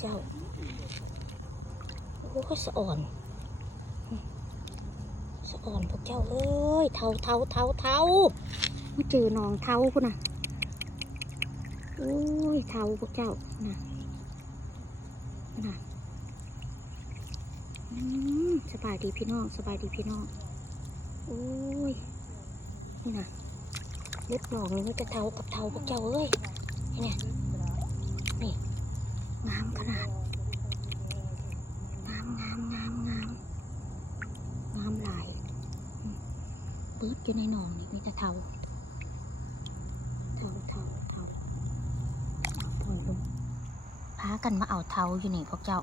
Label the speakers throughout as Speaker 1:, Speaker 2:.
Speaker 1: เจ้าโอ้ยสะอ่อน สะอ่อนพวกเจ้าเอ้ยเทาเทาเทาเทามาเจอหนองเทาพุ่นน่ะโอ้ยเทาพวกเจ้าน่ะน่ะอืมสบายดีพี่น้องสบายดีพี่น้องโอ้ยนี่นะเล็บหนองนี่มันจะเทากับเทาพวกเจ้าเอ้ยเนี่ยนี่ งามขนาด งามงามงามงามงามหลายปื๊ดอยู่ในหนองนี่มีแต่เทาเทาเทาเทาพากันมาเอาเทาอยู่นี่พวกเจ้า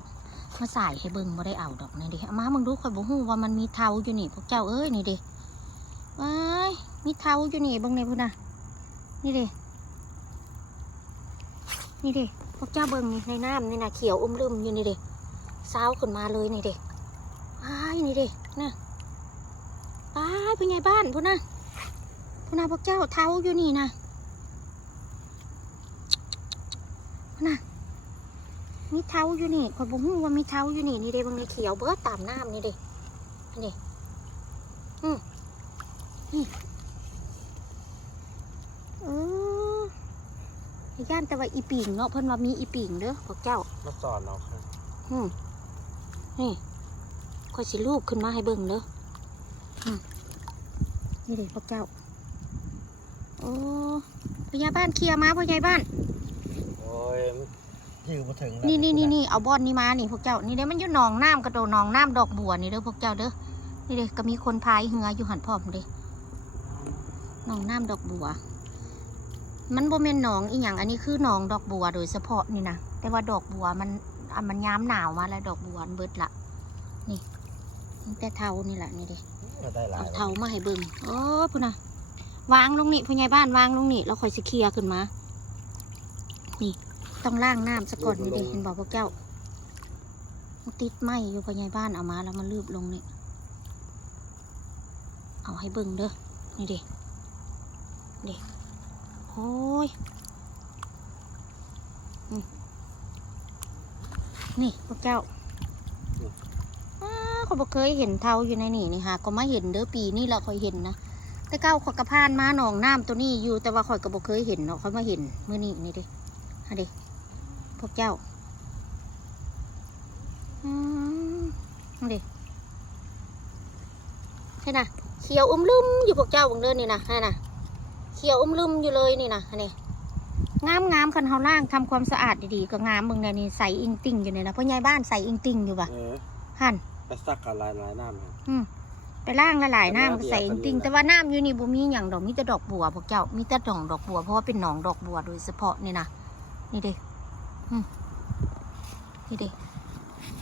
Speaker 1: มาใส่ให้เบิ่งบ่ได้เอาดอกนี่ดิเอามามึงดูข่อยบ่ฮู้ว่ามันมีเทาอยู่นี่พวกเจ้าเอ้ยนี่ดิว้ายมีเทาอยู่นี่เบิ่งในพุ่นน่ะนี่ดิ นี่ดิพวกเจ้าเบิ่งนี่ในน้ำนี่นะเขียวอุ้มลืมอยู่นี่ดิเศร้าขึ้นมาเลยนี่เด็กอ้ายนี่เด็กนะอ้ายเป็นไงบ้านพูดนะพูดนะพวกเจ้าเท้าอยู่นี่นะพูดนะมีเท้าอยู่นี่ขอยบอกว่ามีเท้าอยู่นี่นี่เด็กบางในเขียวเบิดตามน้ำนี่เด็กนี่เด็กอืมนี่เออ ย่านแต่ว่าอีปิงเนาะเพิ่นว่ามีอีปิงเด้อพวกเจ้า
Speaker 2: มาสอนเราครับ
Speaker 1: อืมนี่ค่อยสิรูปขึ้นมาให้เบิ่งเด้ออืมนี่เด็กพวกเจ้า โอ้พยาบ้านเคลียร์มาพ่อใหญ่บ้าน
Speaker 2: โอ้ยยืมมาถึง
Speaker 1: นี่นี่นี่นี่เอาบอนนี่มานี่พวกเจ้า นี่เด้อมันอยู่หนองน้ำกระโดดหนองน้ำดอกบัวนี่เด้อพวกเจ้าเด้อ นี่เด้อก็มีคนพายเหืออยู่หันพร้อมเด้หนองน้ำดอกบัว มันโบเมนหนองอีหยังอันนี้คือหนองดอกบัวโดยเฉพาะนี่นะแต่ว่าดอกบัวมันอะมันย้ำหนาวมาแล้วดอกบัวมันเบิดละนี่มันแต่เทานี่แหละนี่เด้
Speaker 2: ได้หลา
Speaker 1: เอา
Speaker 2: ย
Speaker 1: เทามาให้เบิ่งโอ้พุ่นนะวางลงนี่พ่อใหญ่บ้านวางลงนี่แล้วค่อยสิเคลียร์ขึ้นมานี่ต้องล้างน้ำซะก่อนนี่เด็เห็นบอกพวกเจ้ามันติดไหมอยู่พ่อใหญ่บ้านเอามาแล้วมันลืบลงนี่เอาให้เบิ่งเด้อนี่เด็เด็ โอ้ย นี่พวกเจ้าเขาบอกเคยเห็นเทาอยู่ในนี่นี่ฮะก็มาเห็นเด้อปีนี้แหละคอยเห็นนะ แต่เก้าขอยกระพานมาหนองน้ำตัวนี้อยู่ แต่ว่าคอยก็บอกเคยเห็นเนาะเขามาเห็นเมื่อนี้นี่ดิฮะดิพวกเจ้าอืมดิใช่นะเขียวอุ้มลืมอยู่พวกเจ้าบังเดินนี่นะใช่นะ เขียวอุ้มลืมอยู่เลยนี่นะอันนี้งามงามคันเฮาล่างทำความสะอาดดีๆก็งามมึงเนี่ยนี่ใส่อิงติ่งอยู่เนี่ยนะพ่อใหญ่บ้านใส่อิงติ่งอยู่ปะ
Speaker 2: เออ
Speaker 1: หัน
Speaker 2: ไปซักกันหลายหลายน้ำครับ
Speaker 1: อืมไปล่างละหลายน้ำ
Speaker 2: น้ำ
Speaker 1: ก็ใส่
Speaker 2: เดียวกัน
Speaker 1: จริง
Speaker 2: นี่
Speaker 1: ๆ
Speaker 2: นะ
Speaker 1: แต่ว่าน้ำอยู่นี่บ่มีอย่างดอกมีแต่ดอกบัวพวกเจ้ามีแต่ดอกดอกบัวเพราะว่าเป็นหนองดอกบัวโดยเฉพาะนี่นะนี่เด้อืมนี่เด้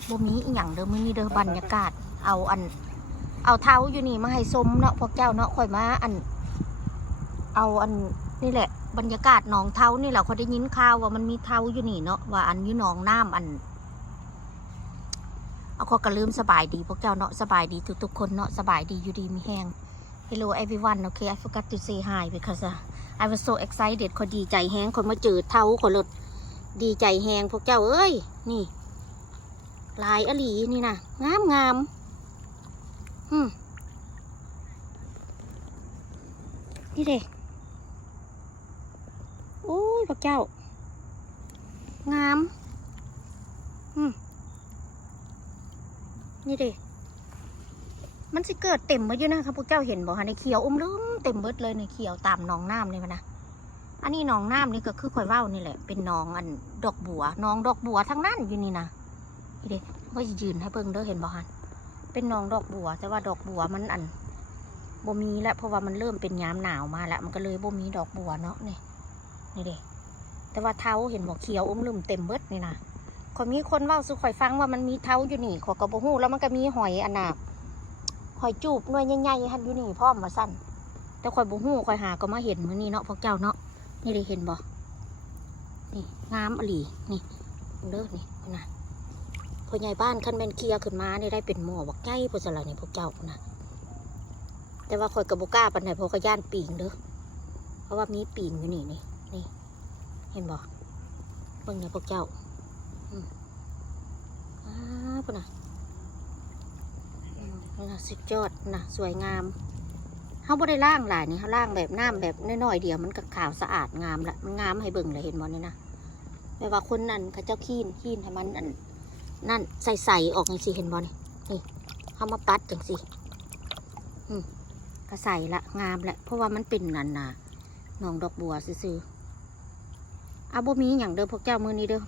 Speaker 1: บ่มีอีหยังเด้อมื้อนี้เด้อบรรยากาศ เอาอัน เอาเท้าอยู่นี่มาให้สมเนาะพวกเจ้าเนาะค่อยมาอัน เอาอันนี่แหละ บรรยากาศหนองเท้านี่แหละเขาได้ยินข่าวว่ามันมีเท้าอยู่นี่เนาะว่าอันอยู่หนองน้ำอัน เอาก็กระลืมสบายดีพวกเจ้าเนาะสบายดีทุกๆคนเนาะสบายดีอยู่ดีมีแห้ง Hello everyone okay I forgot to say hi because uh, I was so excited คนดีใจแห้งคนมาเจอเทาคนรถดีใจแห้งพวกเจ้าเอ้ยนี่ลายอลีนี่นะงามงามอืมนี่เด็ พวกเจ้า งามนี่ด้มันสิเกิดเต็มหมดอยู่นะครับพวกเจ้าเห็นบอกฮะในเขียวอุ้มลืมเต็มเบิดเลยในเขียวตามหนองน้ำนี่มันนะ อันนี้หนองน้ำนี่ก็คือข่อยว้าวนี่แหละ เป็นหนองอันดอกบัวหนองดอกบัวทั้งนั้นอยู่นี่นะนี่ด้ก็จะยืนให้เบิ่งเด้อเห็นบ่ฮันเป็นหนองดอกบัว แต่ว่าดอกบัวมันอันบ่มีแล้วเพราะว่ามันเริ่มเป็นยามหนาวมาแล้ว มันก็เลยบ่มีดอกบัวเนาะนี่นี่เด้ แต่ว่าเท้าเห็นบอกเขียวอมลืมเต็มเบิดนี่นะขอมีคนเว้าสู่ข่อยฟังว่ามันมีเท้าอยู่นี่ขอยก็บ่ฮู้แล้วมันก็มีหอยอันนาบหอยจูบหน่วยใหญ่ๆหันอยู่นี่พร้อมมาสั่นแต่ข่อยบ่ฮู้ข่อยหาก็มาเห็นมื้อนี้เนาะพวกเจ้าเนาะนี่ได้เห็นบ่นี่งามอลีนี่เด้อนี่นะพ่อใหญ่บ้านคันแม่นเคลียขึ้นมานี่ได้เป็นหมอบักใหญ่พุ่นซะแล้วนี่พวกเจ้านะแต่ว่าข่อยก็บ่กล้าปานใดเพราะก็ย่านปีงเด้อเพราะว่ามีปีงอยู่นี่นี่นี่ เห็นบ่เบิ่งเนี่ยพวกเจ้าอืมอ้าพุ่นน่ะนั่นะสุดยอดนะสวยงามเขาบ่ได้ล่างหลายนี่เขาล่างแบบน้ำแบบน้อยๆเดียวมันก็ขาวสะอาดงามละมันงามให้เบิ่งเลยเห็นบ่เนี่ยนะแปลว่าคนนั่นเขาเจ้าขี้นขี้นให้มันอันนั่นใส่ๆออกจังสิเห็นบ่นี่นี่เขามาปัดจังสิอืมก็ใส่ละงามแหละเพราะว่ามันเป็นนันนาหนองดอกบัวซื่อ อาบ่มีอย่างเด้อพวกเจ้ามือนี้เด้อ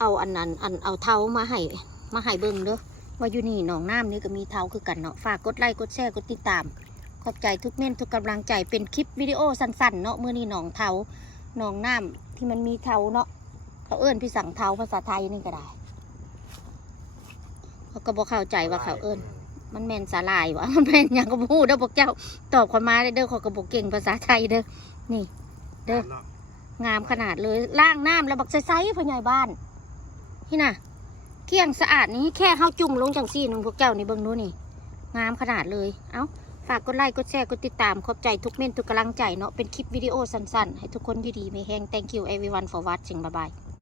Speaker 1: เอาอันนั้นอันเอาเท้ามาให้มาให้เบิ่งเด้อว่าอยู่นี่หนองน้ำนี่ก็มีเท้าคือกันเนาะฝากกดไลค์กดแชร์กดติดตาม ขอบใจทุกเม่นทุกกำลังใจเป็นคลิปวิดีโอสั้นๆเนาะเมื่อนี้หนองเท้าหนองน้ำที่มันมีเท้าเนาะเขาเอิ้นพี่สั่งเท้าภาษาไทยนี่ก็ได้เขาก็บอกเข้าใจว่าเขาเอิ้นมันแมนสาลายวะมันแมนหยังก็บพูดเด้อพวกเจ้า ตอบคนมาเด้อเขาก็บอกเก่งภาษาไทยเด้อนี่ เด้อ งามขนาดเลยล่างน้ำแล้วบักไซๆพ่อใหญ่บ้านนี่น่ะเที่ยงสะอาดนี้แค่เข้าจุ่มลงจังซี่นึงพวกเจ้านี่เบิ้งนู้นนี่ งามขนาดเลย เอ้าฝากกดไลค์กดแชร์กดติดตามขอบใจทุกเม่นทุกกำลังใจเนาะเป็นคลิปวิดีโอสั้นๆ ให้ทุกคนอยู่ดีมีแฮง thank you everyone for watching bye bye